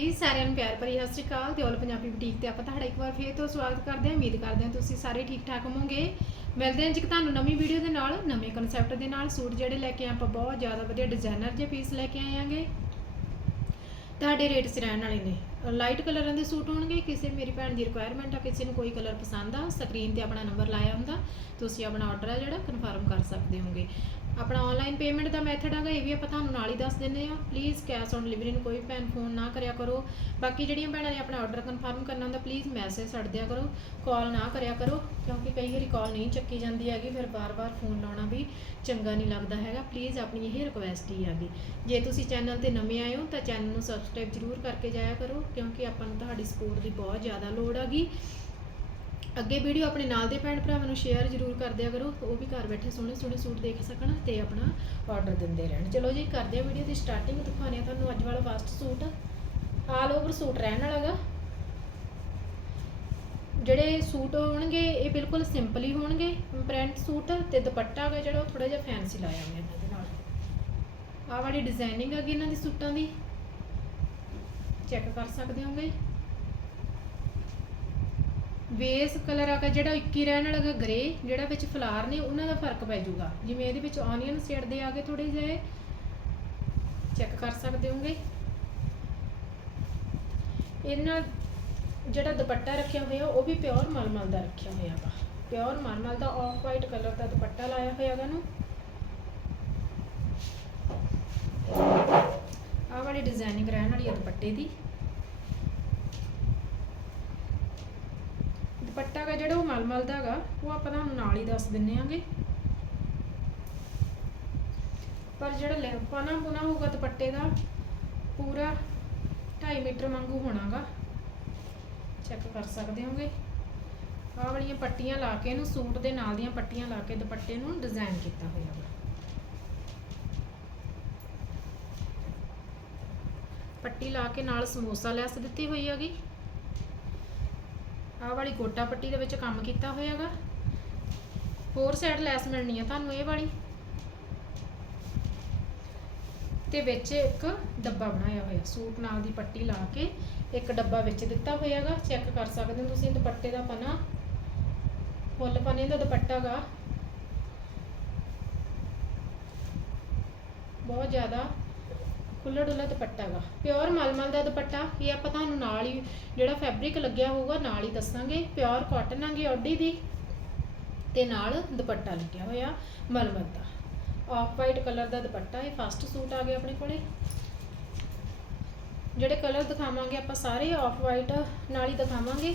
ਜੀ ਸਾਰਿਆਂ ਨੂੰ ਪਿਆਰ ਭਰੀ ਸਤਿ ਸ਼੍ਰੀ ਅਕਾਲ ਦਿਓਲ ਪੰਜਾਬੀ ਬੁਟੀਕ ਤੇ ਆਪਾਂ ਤੁਹਾਡਾ ਇੱਕ ਵਾਰ ਫੇਰ ਤੋਂ ਸਵਾਗਤ ਕਰਦੇ ਹਾਂ। ਉਮੀਦ ਕਰਦੇ ਹਾਂ ਤੁਸੀਂ ਸਾਰੇ ਠੀਕ ਠਾਕ ਹੋਵੋਗੇ। ਮਿਲਦੇ ਹਾਂ ਜੀ ਤੁਹਾਨੂੰ ਨਵੀਂ ਵੀਡੀਓ ਦੇ ਨਾਲ, ਨਵੇਂ ਕਨਸੈਪਟ ਦੇ ਨਾਲ। ਸੂਟ ਜਿਹੜੇ ਲੈ ਕੇ ਆਪਾਂ ਬਹੁਤ ਜ਼ਿਆਦਾ ਵਧੀਆ ਡਿਜ਼ਾਈਨਰ ਜਿਹੇ ਪੀਸ ਲੈ ਕੇ ਆਏ ਆਂਗੇ ਤੁਹਾਡੇ ਰੇਟ 'ਚ ਰਹਿਣ ਵਾਲੇ ਨੇ। ਲਾਈਟ ਕਲਰਾਂ ਦੇ ਸੂਟ ਹੋਣਗੇ, ਕਿਸੇ ਮੇਰੀ ਭੈਣ ਦੀ ਰਿਕੁਆਇਰਮੈਂਟ ਆ, ਕਿਸੇ ਨੂੰ ਕੋਈ ਕਲਰ ਪਸੰਦ ਆ ਸਕਰੀਨ ਤੇ ਆਪਣਾ ਨੰਬਰ ਲਾਇਆ ਹੁੰਦਾ, ਤੁਸੀਂ ਆਪਣਾ ਆਰਡਰ ਆ ਜਿਹੜਾ ਕਨਫਰਮ ਕਰ ਸਕਦੇ ਹੋਗੇ ਆਪਣਾ ਆਨਲਾਈਨ ਪੇਮੈਂਟ ਦਾ ਮੈਥਡ ਹੈਗਾ, ਇਹ ਵੀ ਆਪਾਂ ਤੁਹਾਨੂੰ ਨਾਲ ਹੀ ਦੱਸ ਦਿੰਦੇ ਆ ਪਲੀਜ਼ ਕੈਸ਼ ਔਨ ਡਿਲੀਵਰੀ ਨੂੰ ਕੋਈ ਭੈਣ ਫੋਨ ਨਾ ਕਰਿਆ ਕਰੋ। ਬਾਕੀ ਜਿਹੜੀਆਂ ਭੈਣਾਂ ਨੇ ਆਪਣਾ ਆਰਡਰ ਕਨਫਰਮ ਕਰਨਾ ਹੁੰਦਾ ਪਲੀਜ਼ ਮੈਸੇਜ ਛੱਡ ਦਿਆ ਕਰੋ। ਕਾਲ ਨਾ ਕਰਿਆ ਕਰੋ, ਕਿਉਂਕਿ ਕਈ ਵਾਰੀ ਕਾਲ ਨਹੀਂ ਚੱਕੀ ਜਾਂਦੀ ਹੈਗੀ, ਫਿਰ ਬਾਰ-ਬਾਰ ਫੋਨ ਲਾਉਣਾ ਵੀ ਚੰਗਾ ਨਹੀਂ ਲੱਗਦਾ ਹੈਗਾ। ਪਲੀਜ਼ ਆਪਣੀ ਇਹ ਰਿਕੁਐਸਟ ਹੀ ਹੈਗੀ। ਜੇ ਤੁਸੀਂ ਚੈਨਲ ਤੇ ਨਵੇਂ ਆਏ ਹੋ, ਤਾਂ ਚੈਨਲ ਨੂੰ ਸਬਸਕ੍ਰਾਈਬ ਜ਼ਰੂਰ ਕਰਕੇ ਜਾਇਆ ਕਰੋ, ਕਿਉਂਕਿ ਆਪਾਂ ਨੂੰ ਤੁਹਾਡੀ ਸਪੋਰਟ ਦੀ ਬਹੁਤ ਜ਼ਿਆਦਾ ਲੋੜ ਹੈਗੀ। ਅੱਗੇ ਵੀਡੀਓ ਆਪਣੇ ਨਾਲ ਦੇ ਭੈਣ ਭਰਾਵਾਂ ਨੂੰ ਸ਼ੇਅਰ ਜ਼ਰੂਰ ਕਰ ਦਿਆ ਕਰੋ, ਉਹ ਵੀ ਘਰ ਬੈਠੇ ਸੋਹਣੇ ਸੋਹਣੇ ਸੂਟ ਦੇਖ ਸਕਣ ਤੇ ਆਪਣਾ ਆਰਡਰ ਦਿੰਦੇ ਰਹਿਣ। ਚਲੋ ਜੀ, ਕਰਦੇ ਆ ਵੀਡੀਓ ਦੀ ਸਟਾਰਟਿੰਗ ਦਿਖਾਉਂਦੇ ਆ ਤੁਹਾਨੂੰ ਅੱਜ ਵਾਲਾ first suit. All over suit ਰਹਿਣ ਵਾਲਾ ਗਾ। ਜਿਹੜੇ ਸੂਟ ਹੋਣਗੇ, ਇਹ ਬਿਲਕੁਲ ਸਿੰਪਲ ਹੀ ਹੋਣਗੇ। ਪ੍ਰਿੰਟ ਸੂਟ ਤੇ ਦੁਪੱਟਾ ਹੈਗਾ ਜਿਹੜਾ, ਉਹ ਥੋੜਾ ਜਿਹਾ ਫੈਂਸੀ ਲਾਇਆ ਹੋਇਆ ਇਹਨਾਂ ਦੇ ਨਾਲ। ਆਹ ਵਾਲੀ ਡਿਜ਼ਾਈਨਿੰਗ ਹੈਗੀ ਇਹਨਾਂ ਦੀ ਸੂਟਾਂ ਦੀ। ਚੈੱਕ ਕਰ ਸਕਦੇ ਹੋਗੇ? ਬੇਸ ਕਲਰ ਆਗਾ ਜਿਹੜਾ 21 ਰਹਿਣ ਵਾਲਾ ਗਾ ਗ੍ਰੇ ਜਿਹੜਾ ਵਿੱਚ ਫਲਾਰ ਨੇ, ਉਹਨਾਂ ਦਾ ਫ਼ਰਕ ਪੈ ਜਾਊਗਾ। ਜਿਵੇਂ ਇਹਦੇ ਵਿੱਚ ਆਨੀਅਨ ਸ਼ੇਡ ਦੇ ਆਗੇ ਥੋੜੇ ਜਿਹੇ। ਚੈੱਕ ਕਰ ਸਕਦੇ ਹੋਗੇ ਇਹਦੇ ਨਾਲ ਜਿਹੜਾ ਦੁਪੱਟਾ ਰੱਖਿਆ ਹੋਇਆ, ਉਹ ਵੀ ਪਿਓਰ ਮਲਮਲ ਦਾ ਰੱਖਿਆ ਹੋਇਆ ਵਾ। ਪਿਓਰ ਮਲਮਲ ਦਾ ਆਫ ਵਾਈਟ ਕਲਰ ਦਾ ਦੁਪੱਟਾ ਲਾਇਆ ਹੋਇਆ ਗਾ ਨੂੰ ਆਹ ਵਾਲੀ ਡਿਜ਼ਾਈਨਿੰਗ ਰਹਿਣ ਵਾਲੀ ਆ ਦੁਪੱਟੇ ਦੀ। ਦੁਪੱਟਾ ਗਾ ਜਿਹੜਾ ਉਹ ਮਲਮਲ ਦਾ ਹੈਗਾ ਉਹ ਆਪਾਂ ਤੁਹਾਨੂੰ ਨਾਲ ਹੀ ਦੱਸ ਦਿੰਨੇ ਆਂਗੇ। ਪਰ ਜਿਹੜਾ ਲੈਂਪਾਨਾ ਬੁਣਾ ਹੋਊਗਾ ਦੁਪੱਟੇ ਦਾ, ਪੂਰਾ 2.5 ਮੀਟਰ ਵਾਂਗੂ ਹੋਣਾਗਾ ਚੈੱਕ ਕਰ ਸਕਦੇ ਹੋਗੇ। ਆਹ ਵਾਲੀਆਂ ਪੱਟੀਆਂ ਲਾ ਕੇ ਇਹਨੂੰ ਸੂਟ ਦੇ ਨਾਲ ਦੀਆਂ ਪੱਟੀਆਂ ਲਾ ਕੇ ਦੁਪੱਟੇ ਨੂੰ ਡਿਜ਼ਾਈਨ ਕੀਤਾ ਹੋਇਆ ਵਾ। ਪੱਟੀ ਲਾ ਕੇ ਨਾਲ ਸਮੋਸਾ ਲੈਸ ਦਿੱਤੀ ਹੋਈ ਹੈਗੀ। ਆਹ ਵਾਲੀ ਗੋਟਾ ਪੱਟੀ ਦੇ ਵਿੱਚ ਕੰਮ ਕੀਤਾ ਹੋਇਆਗਾ। ਫੋਰ ਸਾਈਡ ਲੈਸ ਮਿਲਣੀ ਆ ਤੁਹਾਨੂੰ ਇਹ ਵਾਲੀ। ਤੇ ਵਿੱਚ ਇੱਕ ਡੱਬਾ ਬਣਾਇਆ ਹੋਇਆ, ਸੂਟ ਨਾਲ ਦੀ ਪੱਟੀ ਲਾ ਕੇ ਇੱਕ ਡੱਬਾ ਵਿੱਚ ਦਿੱਤਾ ਹੋਇਆਗਾ। ਚੈੱਕ ਕਰ ਸਕਦੇ ਹੋ ਤੁਸੀਂ ਦੁਪੱਟੇ ਦਾ ਪਨਾ। ਫੁੱਲ ਪਨੇ ਦਾ ਦੁਪੱਟਾ ਗਾ। ਬਹੁਤ ਜ਼ਿਆਦਾ ਖੁੱਲਾ ਡੁੱਲਾ ਦੁਪੱਟਾ ਗਾ ਪਿਓਰ ਮਲਮਲ ਦਾ ਦੁਪੱਟਾ, ਇਹ ਆਪਾਂ ਤੁਹਾਨੂੰ ਨਾਲ ਹੀ ਜਿਹੜਾ ਫੈਬਰਿਕ ਲੱਗਿਆ ਹੋਊਗਾ, ਨਾਲ ਹੀ ਦੱਸਾਂਗੇ। ਪਿਓਰ ਕਾਟਨ ਆਂਗੀ ਓਡੀ ਦੀ ਤੇ ਨਾਲ ਦੁਪੱਟਾ ਲੱਗਿਆ ਹੋਇਆ ਮਲਮਲ ਦਾ। ਆਫ ਵਾਈਟ ਕਲਰ ਦਾ ਦੁਪੱਟਾ, ਇਹ ਫਸਟ ਸੂਟ ਆ ਗਿਆ ਆਪਣੇ ਕੋਲੇ। ਜਿਹੜੇ ਕਲਰ ਦਿਖਾਵਾਂਗੇ ਆਪਾਂ ਸਾਰੇ ਆਫ ਵਾਈਟ ਨਾਲ ਹੀ ਦਿਖਾਵਾਂਗੇ।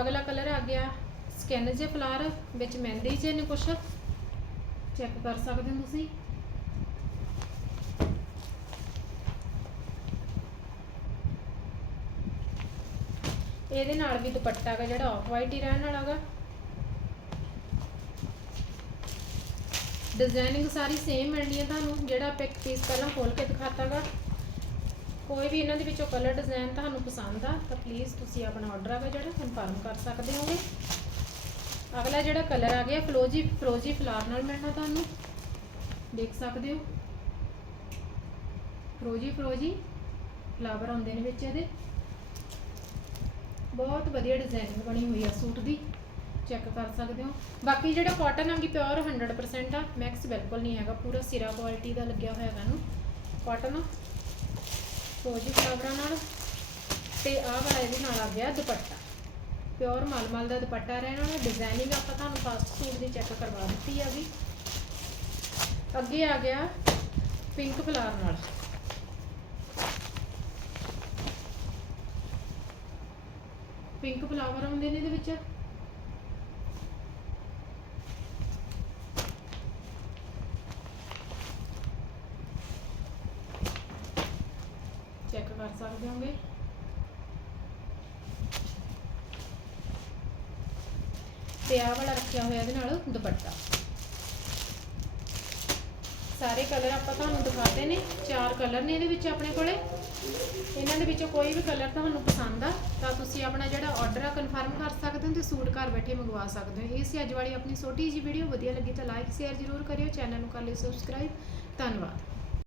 ਅਗਲਾ ਕਲਰ ਆ ਗਿਆ ਸਕਿਨ ਜੇ ਫਲਾਰ ਵਿੱਚ ਮਹਿੰਦੀ ਜੇ ਨੇ ਕੁਛ। ਚੈੱਕ ਕਰ ਸਕਦੇ ਹੋ ਤੁਸੀਂ। ਇਹਦੇ ਨਾਲ ਵੀ ਦੁਪੱਟਾ ਗਾ ਜਿਹੜਾ ਆਫ ਵਾਈਟ ਹੀ ਰਹਿਣ ਵਾਲਾ ਗਾ। ਡਿਜ਼ਾਈਨਿੰਗ ਸਾਰੀ ਸੇਮ ਮਿਲਣੀ ਹੈ ਤੁਹਾਨੂੰ, ਜਿਹੜਾ ਆਪਾਂ ਇੱਕ ਪੀਸ ਪਹਿਲਾਂ ਖੋਲ ਕੇ ਦਿਖਾਤਾ ਗਾ। ਕੋਈ ਵੀ ਇਹਨਾਂ ਦੇ ਵਿੱਚੋਂ ਕਲਰ ਡਿਜ਼ਾਈਨ ਤੁਹਾਨੂੰ ਪਸੰਦ ਆ, ਤਾਂ ਪਲੀਜ਼ ਤੁਸੀਂ ਆਪਣਾ ਆਰਡਰ ਆਗਾ ਜਿਹੜਾ ਕਨਫਰਮ ਕਰ ਸਕਦੇ ਹੋਗੇ। ਅਗਲਾ ਜਿਹੜਾ ਕਲਰ ਆ ਗਿਆ ਫਲੋਜੀ ਫਲੋਜੀ ਫਲਾਰ ਨਾਲ ਮਿਲਣਾ ਤੁਹਾਨੂੰ। ਦੇਖ ਸਕਦੇ ਹੋ। ਫਰੋਜੀ ਫਰੋਜੀ ਫਲਾਵਰ ਆਉਂਦੇ ਨੇ ਵਿੱਚ ਇਹਦੇ। ਬਹੁਤ ਵਧੀਆ ਡਿਜ਼ਾਈਨਿੰਗ ਬਣੀ ਹੋਈ ਆ ਸੂਟ ਦੀ। ਚੈੱਕ ਕਰ ਸਕਦੇ ਹੋ। ਬਾਕੀ ਜਿਹੜਾ ਕਾਟਨ ਆਂਗੀ ਪਿਓਰ 100% ਆ। ਮੈਕਸ ਬਿਲਕੁਲ ਨਹੀਂ ਹੈਗਾ, ਪੂਰਾ ਸਿਰਾ ਕੁਆਲਿਟੀ ਦਾ ਲੱਗਿਆ ਹੋਇਆ ਹੈਗਾ ਨੂੰ। ਕਾਟਨ ਫੌਜੀ ਫਲਾਵਰਾਂ ਨਾਲ। ਤੇ ਆਹ ਵਾਲਾ ਇਹਦੇ ਨਾਲ ਆ ਗਿਆ ਦੁਪੱਟਾ। ਪਿਓਰ ਮਲਮਲ ਦਾ ਦੁਪੱਟਾ ਰਹਿਣਾ ਵਾਲਾ। ਡਿਜ਼ਾਈਨਿੰਗ ਆਪਾਂ ਤੁਹਾਨੂੰ ਫਸਟ ਸੂਟ ਦੀ ਚੈੱਕ ਕਰਵਾ ਦਿੱਤੀ ਹੈਗੀ। ਅੱਗੇ ਆ ਗਿਆ ਪਿੰਕ ਫਲਾਰ ਨਾਲ। ਪਿੰਕ ਫਲਾਵਰ ਆਉਂਦੇ ਨੇ ਇਹਦੇ ਵਿੱਚ। ਚੈੱਕ ਕਰ ਸਕਦੇ ਹੋਗੇ? ਤੇ ਆਹ ਵਾਲਾ ਰੱਖਿਆ ਹੋਇਆ ਇਹਦੇ ਨਾਲ ਦੁਪੱਟਾ। ਸਾਰੇ ਕਲਰ ਆਪਾਂ ਤੁਹਾਨੂੰ ਦਿਖਾਤੇ ਨੇ, ਚਾਰ ਕਲਰ ਨੇ ਇਹਦੇ ਵਿੱਚ ਆਪਣੇ ਕੋਲੇ। ਇਹਨਾਂ ਦੇ ਵਿੱਚੋਂ ਕੋਈ ਵੀ ਕਲਰ ਤੁਹਾਨੂੰ ਪਸੰਦ ਆ, ਤਾਂ ਤੁਸੀਂ ਆਪਣਾ ਜਿਹੜਾ ਆਰਡਰ ਆ ਕਨਫਰਮ ਕਰ ਸਕਦੇ ਹੋ ਤੇ ਸੂਟ ਘਰ ਬੈਠੇ ਮੰਗਵਾ ਸਕਦੇ ਹੋ। ਇਹ ਸੀ ਅੱਜ ਵਾਲੀ ਆਪਣੀ ਛੋਟੀ ਜਿਹੀ ਵੀਡੀਓ ਵਧੀਆ ਲੱਗੀ ਤਾਂ ਲਾਈਕ ਸ਼ੇਅਰ ਜ਼ਰੂਰ ਕਰਿਓ ਚੈਨਲ ਨੂੰ ਕਰ ਲਿਓ ਸਬਸਕ੍ਰਾਈਬ ਧੰਨਵਾਦ।